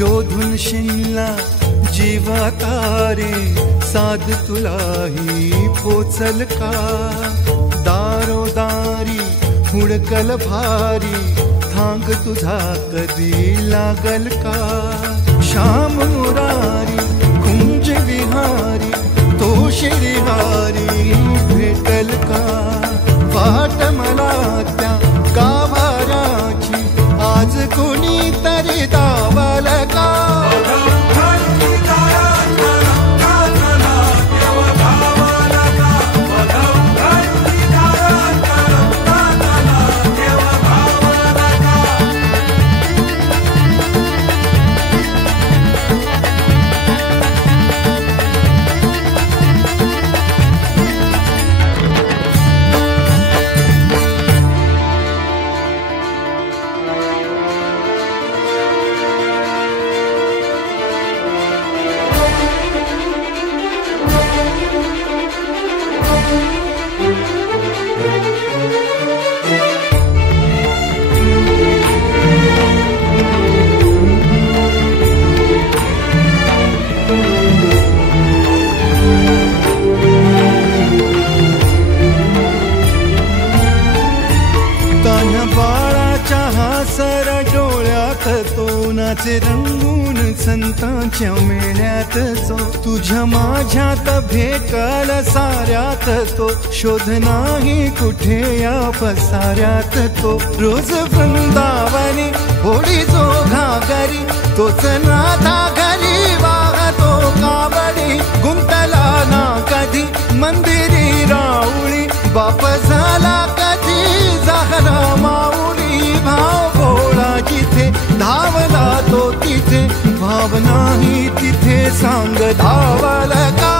शोधून शिनला जीवा तारे साध तुलाही पोचल का दारोदारी हुडकल भारी थांग तुझा कधी लागल का श्याम मुरारी कुंज विहारी तो श्रीहारी भेटल का वाट मला त्या गाभाराची आज कोणी तरी दावल का तोनाचे रंगून संतांच्या मेळ्यात जो तुझ्या माझ्यात भेटल साऱ्यात तो शोध नाही कुठे या पसाऱ्यात तो रोज वृंदावनी होडी जो घागरी तोच नाथा घरी वाहतो कावडी गुंतला ना कधी मंदिरी राऊळी बाप झाला कधी जाहरा माऊली भाव भोळा जिथे धावला तो तिथे भाव नाही तिथे सांग धावल का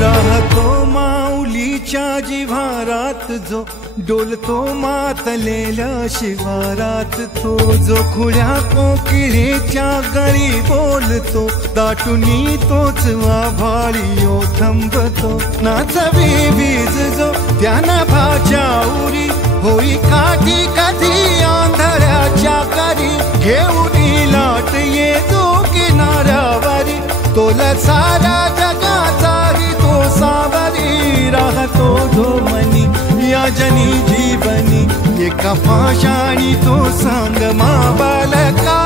राहतो माऊलीच्या जिव्हारात जो डोलतो मातलेल्या शिवारात तो जो खुल्या कोकिळेच्या गळी बोलतो दाटुनी तोच आभाळी थांबतो नाचवी वीज जो त्यानं भाच्या उरी होई काठी कधी आंधळ्याच्या करी घेऊन लाट येतो किनाऱ्यावरी तोला सारा जगाचाही तो सावरी राहतो धोमनी या जनी जीवनी एका पाशाणी तो सांग मावल का